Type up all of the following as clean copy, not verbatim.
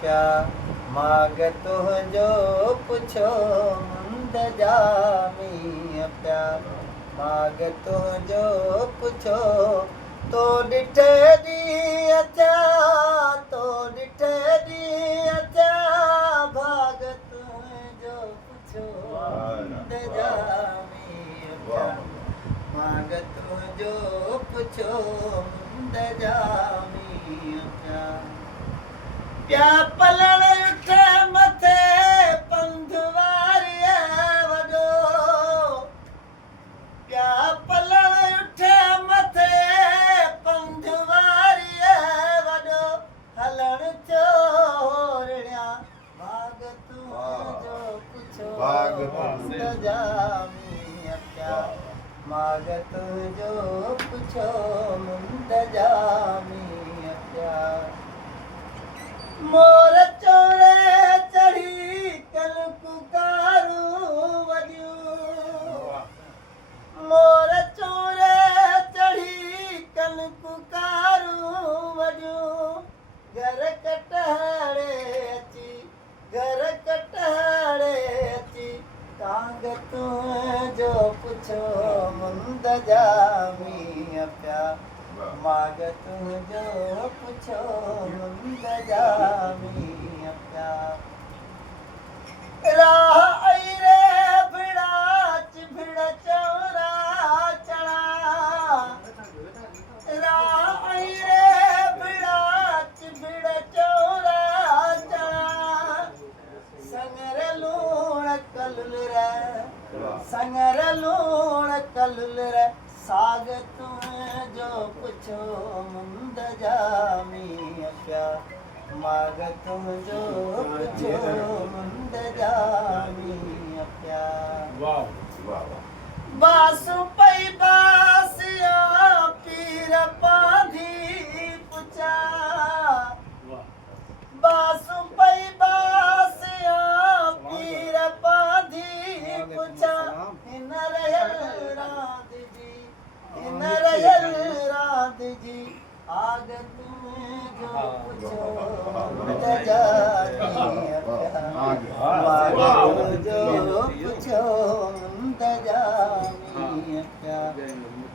क्या माग तुंहिंजो पुछो मुंद जामी पिया माग तुंहिंजो पुछो तो ॾिठे ॾींहं थिया तो ॾिठे ॾींहं थिया भाग तुंहिंजो पुछो मुंद जामी पिया माग तुंहिंजो पुछो मुंद जामी पिया प्या पलण उठे मथे पंध वारीअ वॾो प्या पलण उठे मथे पंध वारीअ वॾो हलण चोरड़िया भाग तुंहिंजो पुछो मुंद जामी पिया माग तुंहिंजो पुछो मुंद जामी पिया मोर चोरे चढ़ी कल कुकारू वॼियूं मोर चोरे चढ़ी कल कुकारू वॼियूं घर कटहरे अची कांग तुंहिंजो पुछो मुंद जामी पिया माग तुंहिंजो पुछो मुंद जामी पिया राह आई रे भिड़ाच भिड़ चौरा चढ़ा राह आई रे भिड़ाच भिड़ चौरा चढ़ा संगर लूण कलुल रे साग तुंहिंजो पुछो मुंद जामी पिया माग तुंहिंजो पुछो मुंद जामी पिया बासु पई बासिया पीर पाधी पुछा बासु पई बासिया पीर पाधी पुछा हिन रहियल रात जी आग तुंहिंजो पुछो मुंद जामी माग तुंहिंजो पुछो मुंद जामी पिया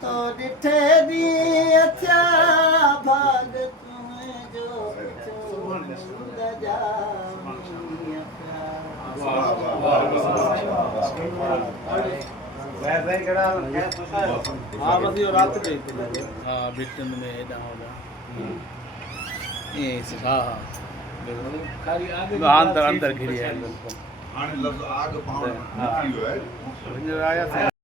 तो ॾिठे ॾींहं थिया भाग तुंहिंजो पुछो मुंद जामी हाँ बस ये रात गई थी हाँ बिटन में हेॾां होॾां ईअं हाँ हाँ अंदर घिरी आहे बिल्कुलु हाणे लफ़्ज़ आग पाण निकिरी वियो आहे आया